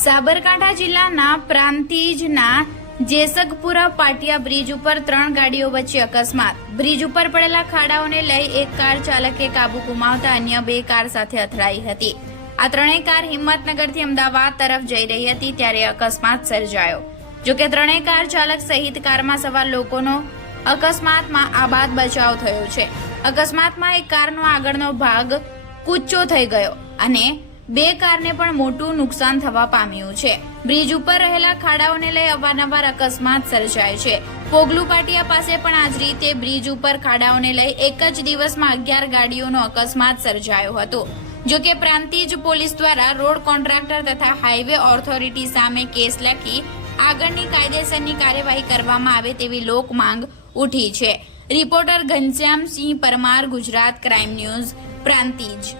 સાબરકાંઠા જિલ્લાના પ્રાંતિજના જેસકપુરા પાટિયા બ્રિજ ઉપર 3 ગાડીઓ વચ્ચે અકસ્માત। બ્રિજ ઉપર પડેલા ખાડાઓને લઈ એક કાર ચાલકે કાબુ ગુમાવતા અન્ય 2 કાર સાથે અથડાઈ હતી। આ ત્રણેય કાર હિંમતનગરથી અમદાવાદ તરફ જઈ રહી હતી ત્યારે અકસ્માત સર્જાયો। જોકે ત્રણેય કાર ચાલક સહિત કારમાં સવાર લોકોનો અકસ્માતમાં આબાદ બચાવ થયો છે। અકસ્માતમાં એક કારનો આગળનો ભાગ કૂચો થઈ ગયો અને 2 કારને પણ મોટું નુકસાન થવા પામ્યું છે। બ્રિજ ઉપર રહેલા ખાડાઓને લઈ અવારનવાર અકસ્માત સર્જાય છે। પોગલુ પાટિયા પાસે પણ આ જ રીતે બ્રિજ ઉપર ખાડાઓને લઈ એક જ દિવસમાં 11 ગાડીઓનો અકસ્માત સર્જાયો હતો। જોકે પ્રાંતિજ પોલીસ દ્વારા રોડ કોન્ટ્રાક્ટર તથા હાઈવે ઓથોરિટી સામે કેસ લખી આગળની કાયદેસરની કાર્યવાહી કરવામાં આવે તેવી લોક માંગ ઉઠી છે। Reporter Ghanshyamsinh Parmar, Gujarat crime news, Prantij.